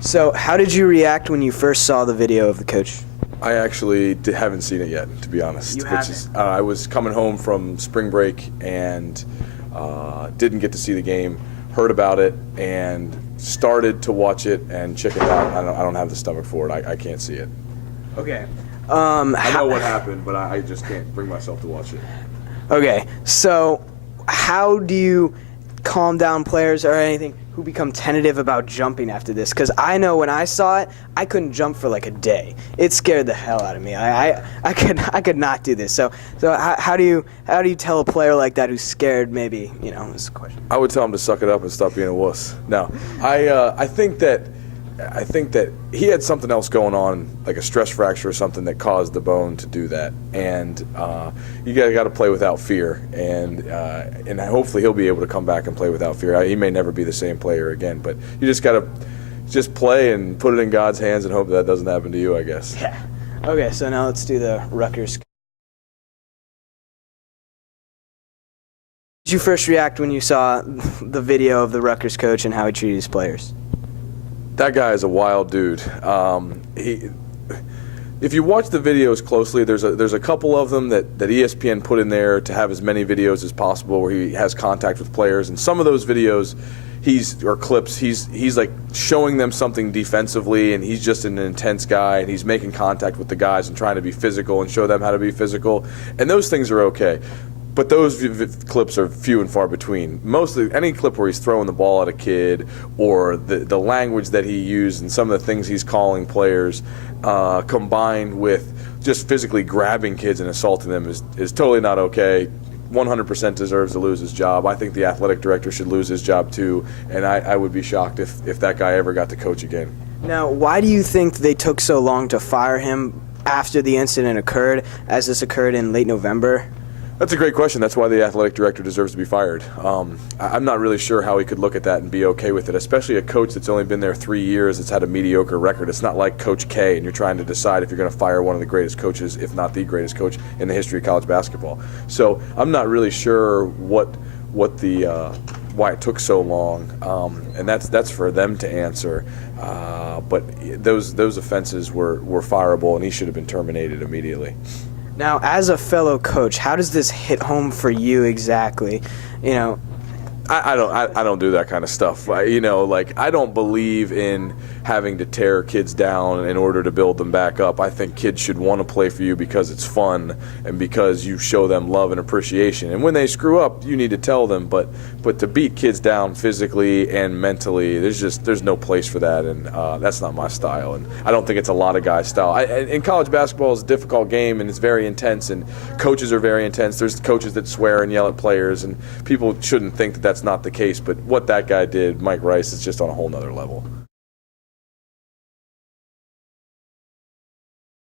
So how did you react when you first saw the video of the coach? I actually haven't seen it yet, to be honest. You haven't? I was coming home from spring break and didn't get to see the game. Heard about it and started to watch it and chickened out. I don't have the stomach for it. I can't see it. Okay. I know what happened, but I just can't bring myself to watch it. Okay, so how do you calm down players or anything who become tentative about jumping after this? Because I know when I saw it, I couldn't jump for like a day. It scared the hell out of me. I could not do this. So how do you tell a player like that who's scared? Maybe is the question. I would tell him to suck it up and stop being a wuss. No, I think that he had something else going on, like a stress fracture or something that caused the bone to do that. And you got to play without fear, and hopefully he'll be able to come back and play without fear. He may never be the same player again, but you just got to play and put it in God's hands and hope that doesn't happen to you, I guess. Yeah. Okay, so now let's do the Rutgers. Did you first react when you saw the video of the Rutgers coach and how he treated his players? That guy is a wild dude. If you watch the videos closely, there's a couple of them that ESPN put in there to have as many videos as possible where he has contact with players, and some of those videos, clips, he's like showing them something defensively, and he's just an intense guy, and he's making contact with the guys and trying to be physical and show them how to be physical, and those things are okay. But those clips are few and far between. Mostly any clip where he's throwing the ball at a kid, or the language that he used and some of the things he's calling players, combined with just physically grabbing kids and assaulting them is totally not okay. 100% deserves to lose his job. I think the athletic director should lose his job too, and I would be shocked if that guy ever got to coach again. Now, why do you think they took so long to fire him after the incident occurred, as this occurred in late November? That's a great question. That's why the athletic director deserves to be fired. I'm not really sure how he could look at that and be okay with it, especially a coach that's only been there 3 years, that's had a mediocre record. It's not like Coach K, and you're trying to decide if you're going to fire one of the greatest coaches, if not the greatest coach in the history of college basketball. So I'm not really sure why it took so long, and that's for them to answer. But those offenses were fireable, and he should have been terminated immediately. Now, as a fellow coach, how does this hit home for you exactly? I don't do that kind of stuff. I don't believe in having to tear kids down in order to build them back up. I think kids should want to play for you because it's fun and because you show them love and appreciation. And when they screw up, you need to tell them. But to beat kids down physically and mentally, there's no place for that, and that's not my style. And I don't think it's a lot of guys' style. And college basketball is a difficult game, and it's very intense, and coaches are very intense. There's coaches that swear and yell at players, and people shouldn't think that that's not the case. But what that guy did, Mike Rice, is just on a whole nother level.